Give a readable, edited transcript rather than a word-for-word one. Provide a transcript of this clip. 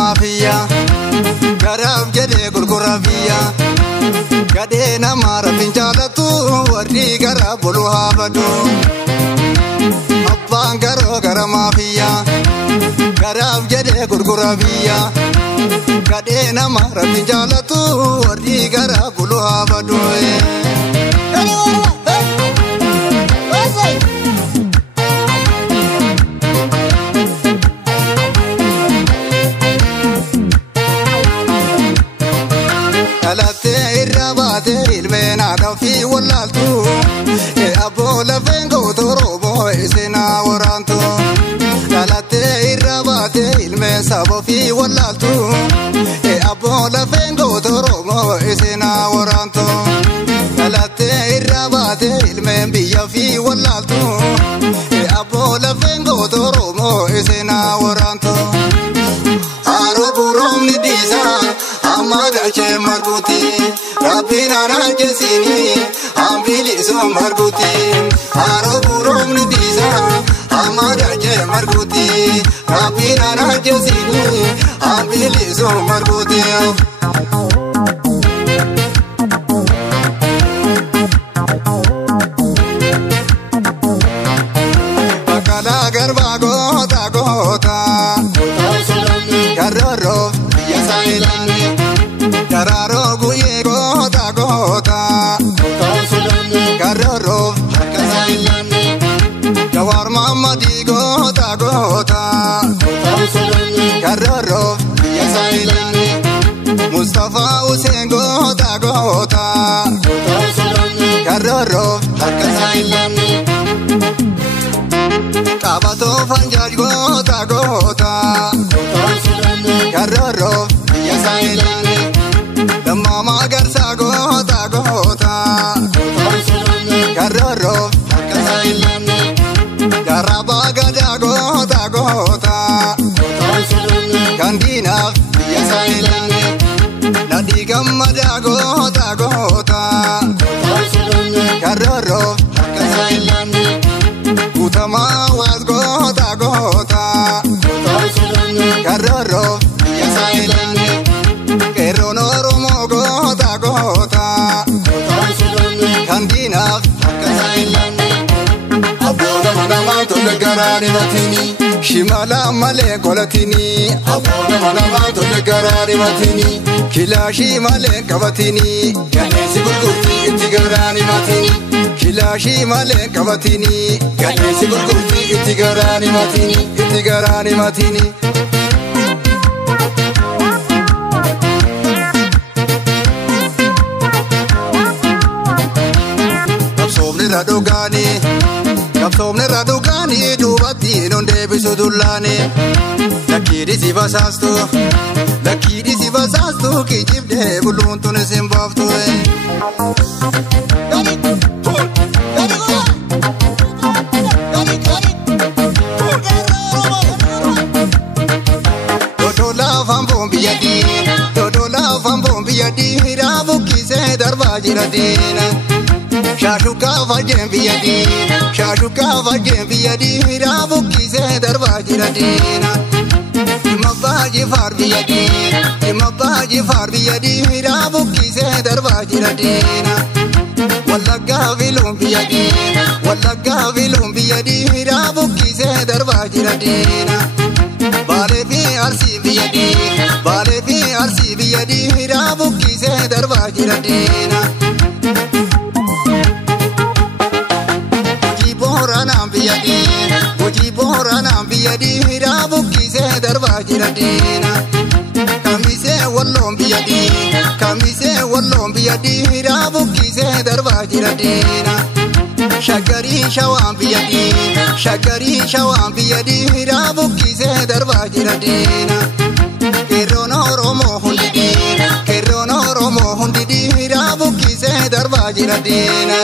mafia garab jede gurgurafia gade namara pinjalatu warri garabulu habadu abban garo mafia garab jede gurgurafia gade namara pinjalatu warri garabulu habadu في ولالتو ابو لفنغو تروبو اسنا ورانتو قالتي الرباتي المسابو في ولالتو ابو لفنغو تروبو اسنا ورانتو قالتي الرباتي المنبيا في ولالتو ابو لفنغو تروبو اسنا ورانتو اربو رومني ديزا اماد اجي مربوطي ربنا راجسيني عمبيلي سو مربوطي عربو رومني ديزا اماد اجي مربوطي ربنا راجسيني عمبيلي سو مربوطي بكالا غربا غوتا غوتا كررو يا سايلاني Kararo guye gota gota Kararo kasailani Jawar mamadi gota gota Kararo yasailani Mustafa Hussein gota gota Kararo kasailani Kabato fanjaj gota gota Kararo yasailani Mama garsa gota gota Kararo kasailani Garaba gada gota gota Kandina yasailani Nadi gamada gota gota Kararo kasailani Utama was gota gota Kararo yasailani Kerono gota gota Kandina kasailani Abona manama tole garani matini Shimala male kolatini Abona manama tole garani matini Kilashi male kavatini Ganesi gurgurti itti garani matini Kilashi male kavatini Ganesi gurgurti itti garani matini Kapsomne radugani dubatti non debisu dullane Lakiri si basastu Ki jibde buluntun simbaftu Dodola fambon biyadi Rabuki se darbajira dina Shashuka vajen biyadi Rabuki se darbajira dina Imabaji far biyadi Rabuki se darbajira dina Wallaga vilum biyadi Rabuki se darbajira dina Bale fi arsi biyadi Rabuki se darbajira dina Uji boranam biyadi Rabuki se darbajira dina Kamise wallom biyadi Rabuki se darbajira dina Shagari shawam biyadi Rabuki se darbajira dina Kerono romo hundi dina Rabuki se darbajira dina